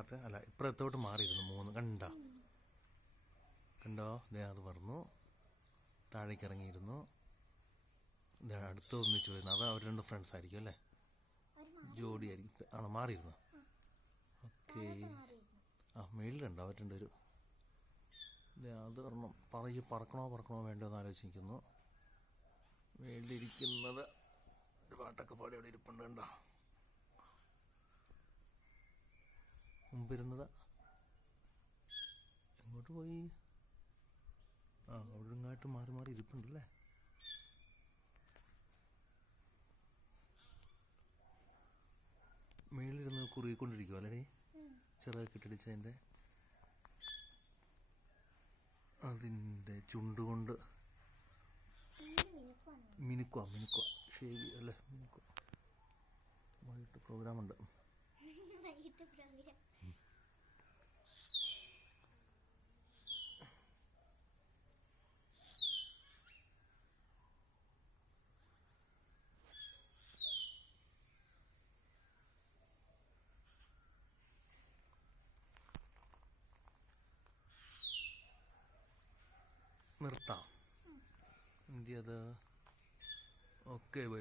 പറക്കാത്ത അല്ല ഇപ്പുറത്തോട്ട് മാറിയിരുന്നു 3 കണ്ടോ ദേ അത് പറഞ്ഞു താഴേക്ക് ഇറങ്ങിയിരുന്നു. അടുത്ത് ഒന്നിച്ച് വരുന്നു. അത് അവർ 2 ഫ്രണ്ട്സ് ആയിരിക്കും അല്ലേ, ജോഡിയായിരിക്കും. ആണോ മാറിയിരുന്നു? ഓക്കെ. മേളിലുണ്ടോ അവർ 2 പേരും? അത് ഒരെണ്ണം പറക്കണോ വേണ്ടോ എന്ന് ആലോചിക്കുന്നു. മേളിലിരിക്കുന്നത് ഒരു പാട്ടൊക്കെ പാടി അവിടെ ഇരിപ്പുണ്ട്. കണ്ടോ മുമ്പിരുന്നത് എങ്ങോട്ട് പോയി? അവിടെ ഇങ്ങോട്ട് മാറി ഇരിപ്പുണ്ടല്ലേ. മേളിലിരുന്ന് കുറുകിക്കൊണ്ടിരിക്കുക അല്ലേ, ചെറുതൊക്കെ ഇട്ടടിച്ചതിൻ്റെ അതിൻ്റെ ചുണ്ടുകൊണ്ട് മിനുക്കുക ഷേവ് അല്ലേ, മിനുക്കുക. വൈകിട്ട് പ്രോഗ്രാമുണ്ട്. നിർത്താം. എന്ത് അത്? Okay bye.